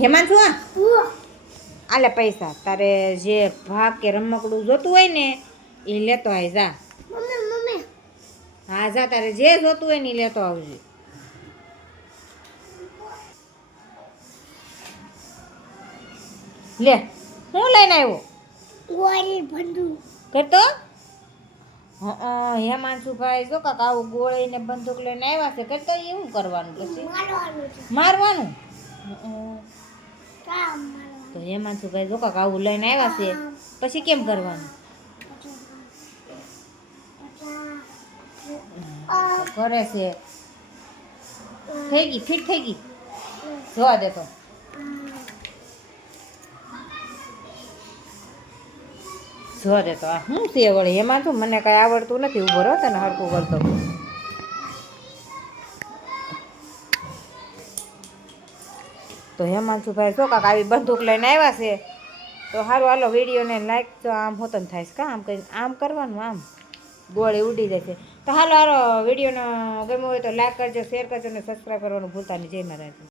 હેમાંશુ આલે પૈસા તારે જે ભાગ કે રમકડું જોતું હોય ને એ લેતો આય જા. હા જા, તારે જે જોતું હોય ને એ લેતો આવજે. લે હું લઈને આવ્યો કરતો. હેમાંશુભાઈ જો કાક આવું ગોળીને બંદૂક લઈને આવ્યા છે કરતો. એ શું કરવાનું પછી? મારવાનું. તો હેમાંશુભાઈ જો કાક આવું લઈને આવ્યા છે પછી કેમ કરવાનું? કરે છે થઈ ગઈ ફિટ થઈ ગઈ. જોવા દે તો જોવા દે તો આ શું છે વળી? એમાં તો મને કાંઈ આવડતું નથી. ઊભો રહો તને હરકું કરતો. તો હેમાંશુભાઈ જો કાક આવી બંદૂક લઈને આવ્યા છે. તો સારું હાલો વિડીયોને લાઈક તો આમ હોતન થાય કા આમ કંઈ આમ કરવાનું, આમ ગોળી ઉડી જાય છે. તો હાલો હાલો વિડીયોનો ગમ્યો હોય તો લાઈક કરજો, શેર કરજો અને સબસ્ક્રાઈબ કરવાનું ભૂલતા નહીં. જય મહારાજ.